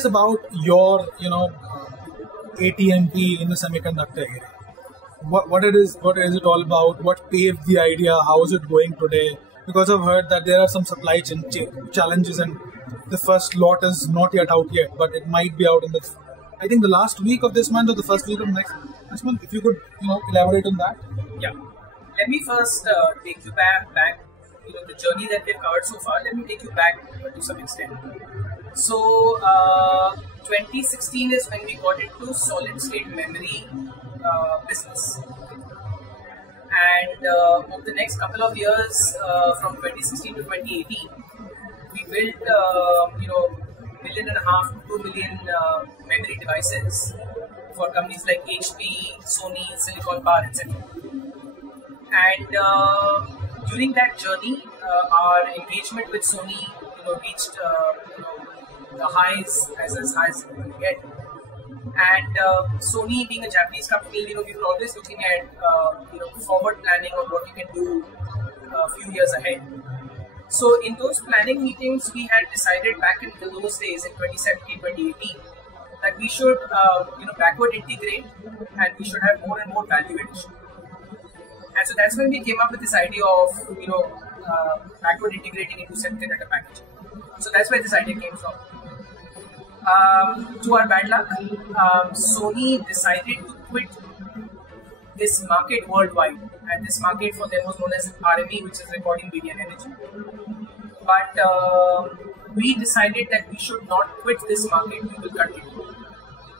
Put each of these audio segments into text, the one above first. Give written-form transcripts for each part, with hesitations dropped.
curious about your, ATMP in the semiconductor area. What is it all about? What paved the idea? How is it going today? Because I've heard that there are some supply chain challenges and the first lot is not yet out yet, but it might be out in I think the last week of this month or the first week of next month. If you could, elaborate on that. Yeah. Let me first take you back. The journey that we've covered so far. Let me take you back to some extent. So, 2016 is when we got into solid-state memory business. And over the next couple of years, from 2016 to 2018, we built, 1.5 million to 2 million memory devices for companies like HP, Sony, Silicon Bar, etc. And during that journey, our engagement with Sony, reached the highs as high as we can get. And Sony, being a Japanese company, we were always looking at forward planning on what we can do a few years ahead. So in those planning meetings, we had decided back in those days, in 2017, 2018, that we should backward integrate and we should have more and more value addition. And so that's when we came up with this idea of backward integrating into semiconductor packaging. So that's where this idea came from. To our bad luck, Sony decided to quit this market worldwide, and this market for them was known as RME, which is recording media and energy. But we decided that we should not quit this market, we will continue.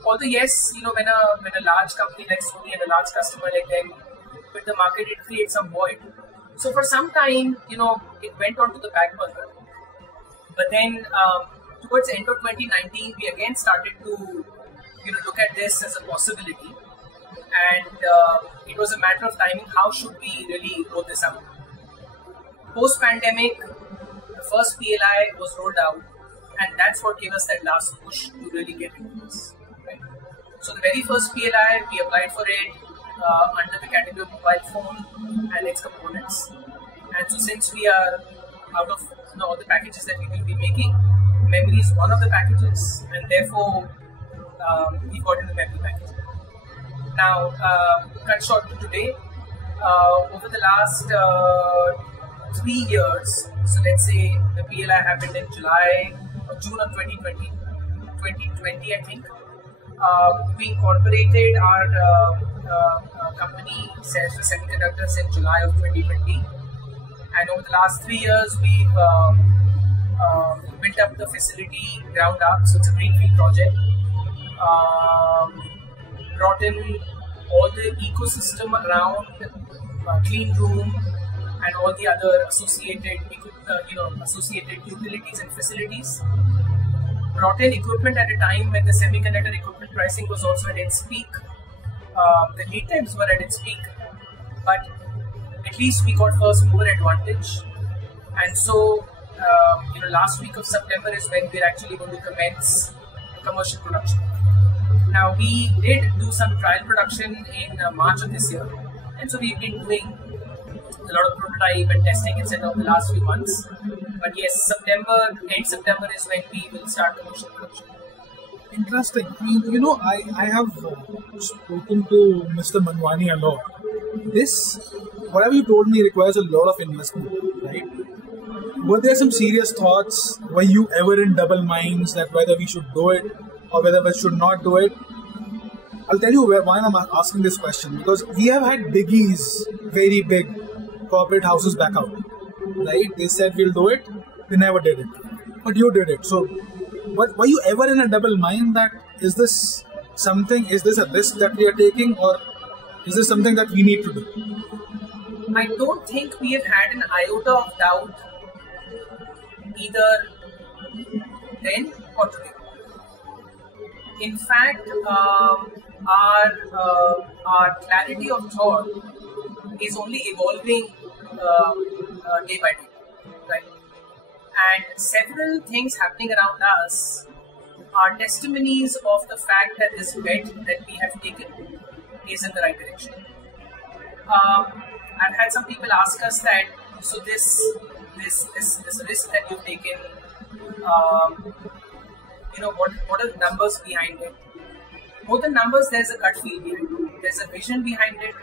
Although yes, when a large company like Sony and a large customer like them quit the market, it creates some void. So for some time, it went on to the back burner. But then towards the end of 2019, we again started to look at this as a possibility. And it was a matter of timing, how should we really roll this out. Post-pandemic, the first PLI was rolled out, and that's what gave us that last push to really get into this. Right? So the very first PLI, we applied for it under the category of mobile phone and its components. And so since we are out of all the packages that we will be making, memory is one of the packages, and therefore we got into memory packaging. Now, cut short to today, over the last 3 years, so let's say the PLI happened in July or June of 2020 I think, we incorporated our company Sahasra Semiconductors in July of 2020, and over the last 3 years we've built up the facility ground up, so it's a greenfield project. Brought in all the ecosystem around clean room and all the other associated utilities and facilities. Brought in equipment at a time when the semiconductor equipment pricing was also at its peak. The lead times were at its peak, but at least we got first mover advantage. And so, last week of September is when we're actually going to commence commercial production. Now, we did do some trial production in March of this year, and so we've been doing a lot of prototype and testing, etc. the last few months. But yes, end September is when we will start commercial production. Interesting. I mean, I have spoken to Mr. Manwani a lot. This, whatever you told me, requires a lot of investment, right? Were there some serious thoughts? Were you ever in double minds that whether we should do it or whether we should not do it? I'll tell you why I'm asking this question. Because we have had biggies, very big corporate houses back out, right? They said we'll do it, they never did it. But you did it. So, were you ever in a double mind that is this a risk that we are taking, or is this something that we need to do? I don't think we have had an iota of doubt either then or today. In fact, our clarity of thought is only evolving day by day, right? And several things happening around us are testimonies of the fact that this bet that we have taken is in the right direction. I've had some people ask us that, so this risk that you've taken, what are the numbers behind it. More than numbers, there's a gut feel behind it. There's a vision behind it.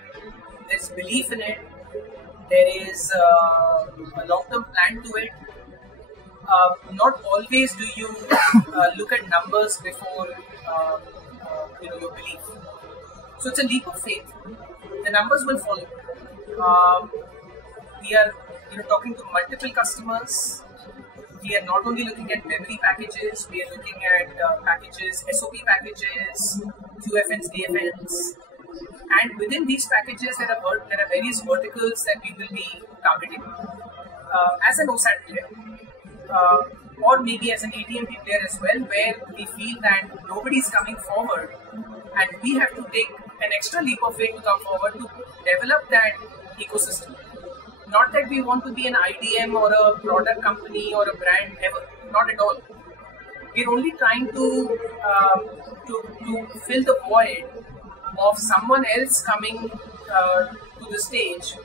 There's belief in it. There is a long-term plan to it. Not always do you look at numbers before your belief. So it's a leap of faith. The numbers will follow. We are talking to multiple customers. We are not only looking at memory packages, we are looking at packages, SOP packages, QFNs, DFNs. And within these packages, there are various verticals that we will be targeting. As an OSAT player, or maybe as an ATMP player as well, where we feel that nobody is coming forward and we have to take an extra leap of faith to come forward to develop that ecosystem. Not that we want to be an IDM or a product company or a brand ever, not at all. We're only trying to fill the void of someone else coming to the stage,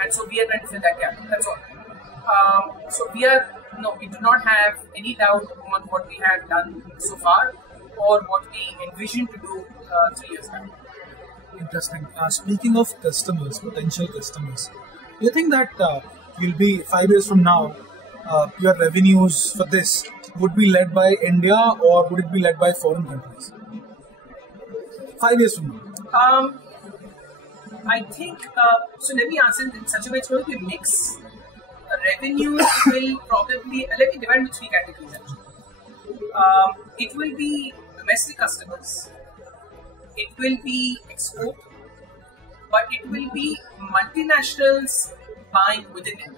and so we are trying to fill that gap. That's all. So we do not have any doubt on what we have done so far or what we envision to do 3 years back. Interesting. Speaking of customers, potential customers, do you think that you'll be 5 years from now, your revenues for this would be led by India or would it be led by foreign countries? 5 years from now. I think, so let me answer it in such a way, it's going to be a mix. Revenues will probably, let me divide into 3 categories actually. It will be domestic customers. It will be export, but it will be multinationals buying within it.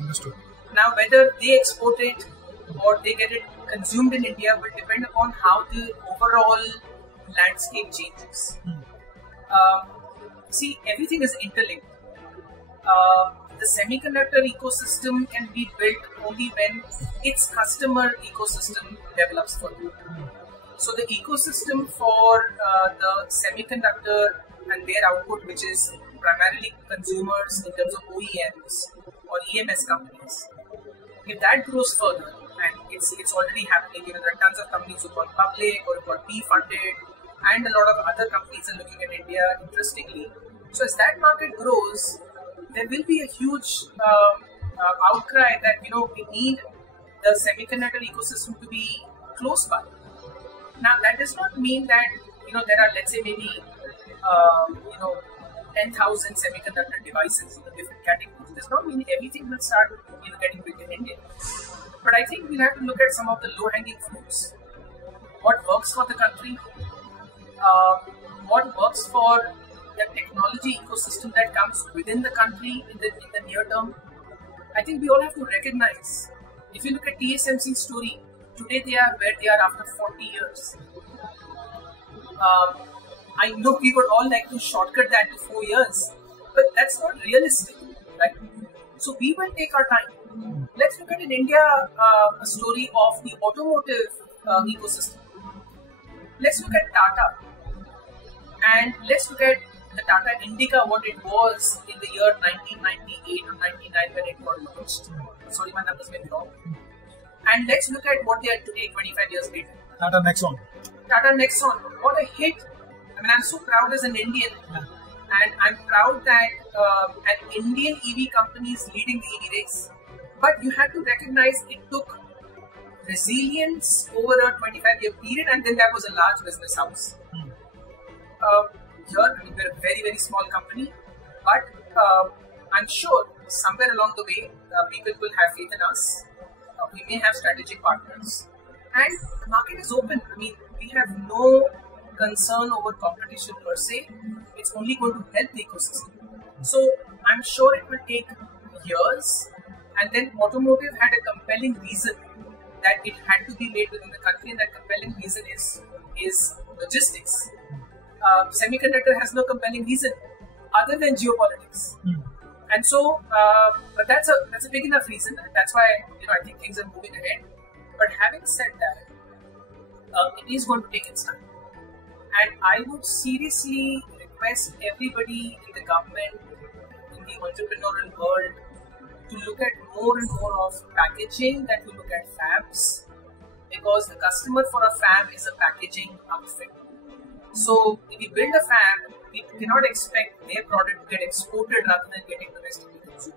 Understood. Now, whether they export it or they get it consumed in India will depend upon how the overall landscape changes. See, everything is interlinked. The semiconductor ecosystem can be built only when its customer ecosystem develops further. So the ecosystem for the semiconductor and their output, which is primarily consumers in terms of OEMs or EMS companies, if that grows further, and it's already happening, there are tons of companies who've gone public or who've got P-funded, and a lot of other companies are looking at India interestingly. So as that market grows, there will be a huge outcry that we need the semiconductor ecosystem to be close by. Now, that does not mean that, there are, let's say, maybe, 10,000 semiconductor devices in different categories. It does not mean everything will start, getting built in India. But I think we'll have to look at some of the low-hanging fruits. What works for the country? What works for the technology ecosystem that comes within the country in the near term? I think we all have to recognize, if you look at TSMC's story, today they are where they are after 40 years. I know we would all like to shortcut that to 4 years, but that's not realistic, right? So we will take our time. Let's look at in India a story of the automotive ecosystem. Let's look at Tata, and let's look at the Tata Indica, what it was in the year 1998 or 99 when it got launched. Sorry, my numbers may be wrong. And let's look at what they are today, 25 years later. Tata Nexon. Tata Nexon, what a hit. I mean, I'm so proud as an Indian. And I'm proud that an Indian EV company is leading the EV race. But you have to recognize it took resilience over a 25-year period, and then there was a large business house. Here, I mean, we're a very, very small company, but I'm sure somewhere along the way, people will have faith in us. We may have strategic partners, and the market is open. I mean, we have no concern over competition per se. It's only going to help the ecosystem. So I'm sure it will take years, and then automotive had a compelling reason that it had to be made within the country, and that compelling reason is logistics. Semiconductor has no compelling reason other than geopolitics. And so, but that's a big enough reason. That's why I think things are moving ahead. But having said that, it is going to take its time. And I would seriously request everybody in the government, in the entrepreneurial world, to look at more and more of packaging, that we look at fabs, because the customer for a fab is a packaging outfit. So if we build a fab, we cannot expect their product to get exported rather than getting domestically consumed.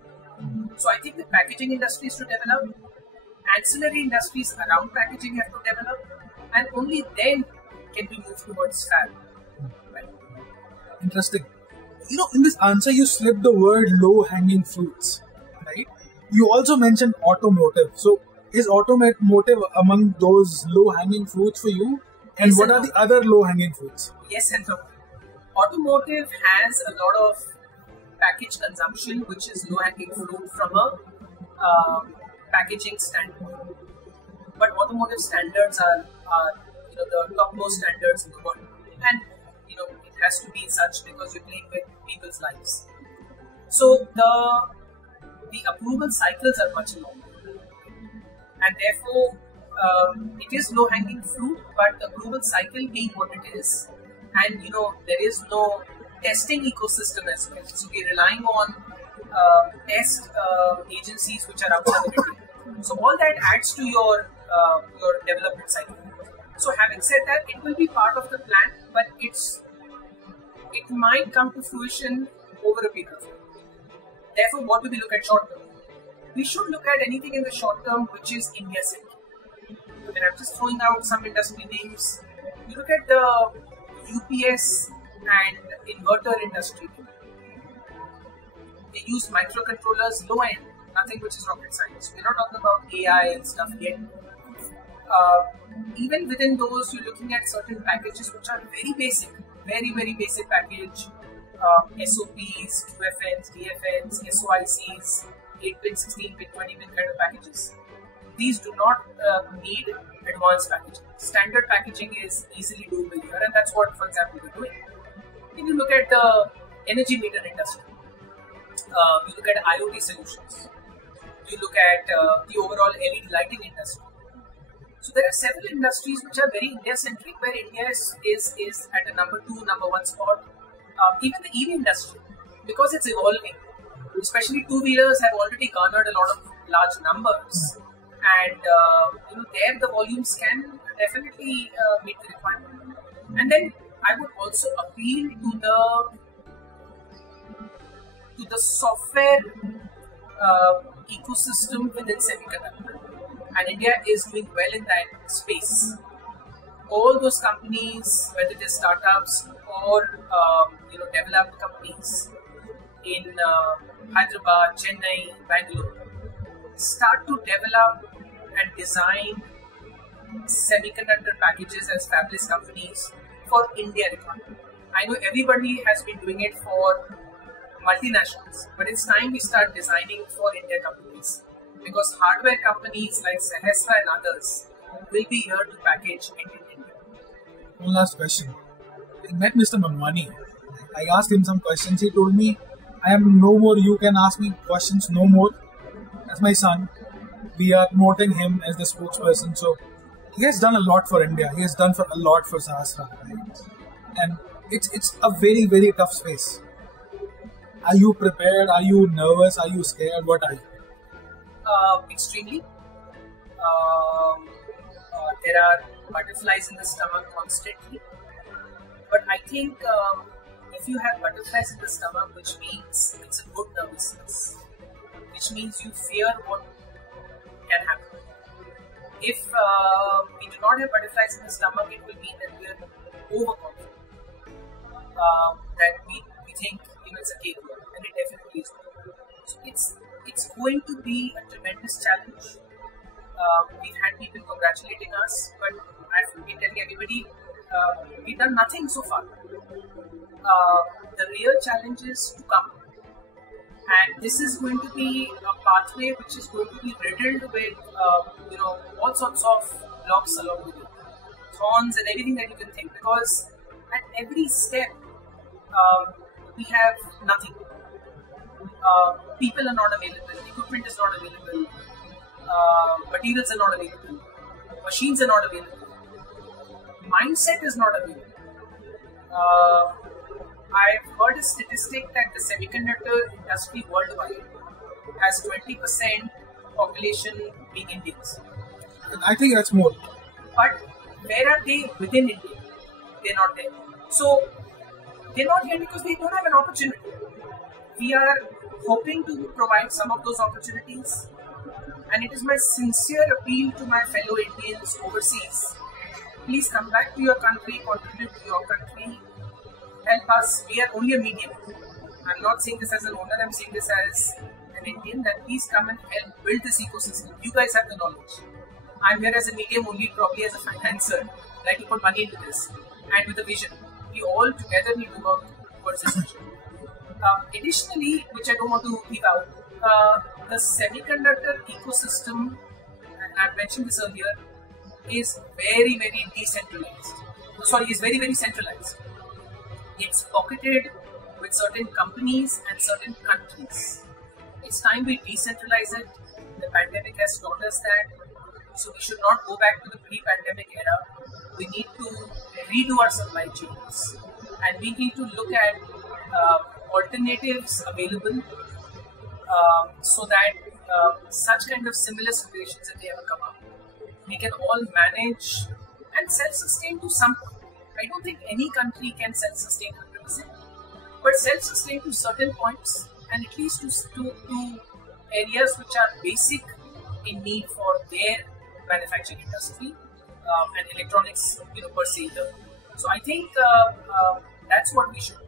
So I think the packaging industry is to develop, ancillary industries around packaging have to develop, and only then can we move towards fab. Right? Interesting. In this answer, you slipped the word low-hanging fruits, right? You also mentioned automotive. So, is automotive among those low-hanging fruits for you? And Yes what and are no. the other low-hanging fruits? Yes and no. Automotive has a lot of package consumption, which is low-hanging fruit from a packaging standpoint. But automotive standards are the topmost standards in the world, and it has to be such because you're playing with people's lives. So the approval cycles are much longer, and therefore it is low-hanging fruit. But the approval cycle being what it is, and there is no testing ecosystem as well. So we're relying on test agencies which are outside of India. So all that adds to your development cycle. So having said that, it will be part of the plan, but it might come to fruition over a period of time. Therefore, what do we look at short term? We should look at anything in the short term which is India-centric. I'm just throwing out some industry names. You look at the UPS and inverter industry. They use microcontrollers low end, nothing which is rocket science. We're not talking about AI and stuff yet. Even within those, you're looking at certain packages which are very basic, very basic package. SOPs, QFNs, DFNs, SOICs, 8-pin, 16-pin, 20-pin kind of packages. These do not need advanced packaging. Standard packaging is easily doable here, and that's what, for example, we're doing. If you look at the energy meter industry, you look at IoT solutions, you look at the overall LED lighting industry. So there are several industries which are very India-centric, where India is at a number 2, number 1 spot. Even the EV industry, because it's evolving, especially two-wheelers have already garnered a lot of large numbers, and there the volumes can definitely meet the requirement. And then I would also appeal to the software ecosystem within semiconductor, and India is doing well in that space. All those companies, whether they're startups or developed companies in Hyderabad, Chennai, Bangalore, start to develop and design semiconductor packages as fabless companies for India requirement. I know everybody has been doing it for multinationals, but it's time we start designing for India companies, because hardware companies like Sahasra and others will be here to package in India. One last question. I met Mr. Manwani. I asked him some questions. He told me, I am no more, you can ask me questions no more. As my son, we are promoting him as the spokesperson. So he has done a lot for India. He has done a lot for Sahasra. Right? And it's a very tough space. Are you prepared? Are you nervous? Are you scared? What are you? Extremely. There are butterflies in the stomach constantly. But I think if you have butterflies in the stomach, which means it's a good nervousness, which means you fear what can happen. If we do not have butterflies in the stomach, it will mean that we are overconfident. That we think it's a cakewalk, and it definitely is. So it's going to be a tremendous challenge. We've had people congratulating us, but I've been telling everybody we've done nothing so far. The real challenge is to come, and this is going to be a pathway which is going to be riddled with all sorts of blocks along with it, thorns and everything that you can think, because at every step we have nothing. People are not available, equipment is not available, materials are not available, machines are not available, mindset is not available. I've heard a statistic that the semiconductor industry worldwide has 20% population being Indians. I think that's more. But where are they within India? They're not there. So they're not here because they don't have an opportunity. We are hoping to provide some of those opportunities, and it is my sincere appeal to my fellow Indians overseas. Please come back to your country, contribute to your country, help us. We are only a medium. I'm not saying this as an owner, I'm saying this as an Indian, that please come and help build this ecosystem. You guys have the knowledge. I'm here as a medium only, probably as a financer, like to put money into this, and with a vision. We all together need to work towards this vision. Additionally, which I don't want to leave out, the semiconductor ecosystem, and I've mentioned this earlier, is very, very decentralized. Sorry, is very, very centralized. It's pocketed with certain companies and certain countries. It's time we decentralize it. The pandemic has taught us that. So we should not go back to the pre-pandemic era. We need to redo our supply chains, and we need to look at alternatives available so that such kind of similar situations, if they ever come up, we can all manage and self-sustain to some point. I don't think any country can self-sustain 100%, but self-sustain to certain points, and at least to areas which are basic in need for their manufacturing industry and electronics, per se. So I think that's what we should do.